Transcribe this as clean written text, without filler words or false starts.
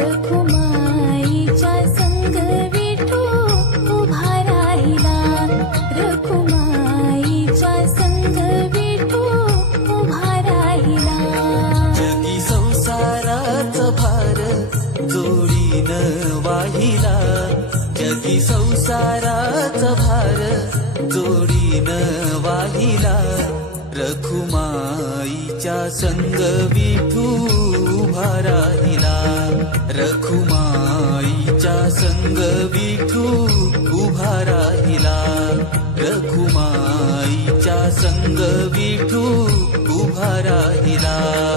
रखुमाईच्या संग विठू उभा राहिला, रखुमाईच्या संग विठू उभा राहिला। जगी संसाराचा भार जोडीनं वाहिला, जगी संसाराचा भार जोडीनं वाहिला, रखुमाईच्या संग विठू उभा राहिला, रखुमाईच्या संग विठू उभा राहिला, रखुमाईच्या संग विठू उभा राहिला।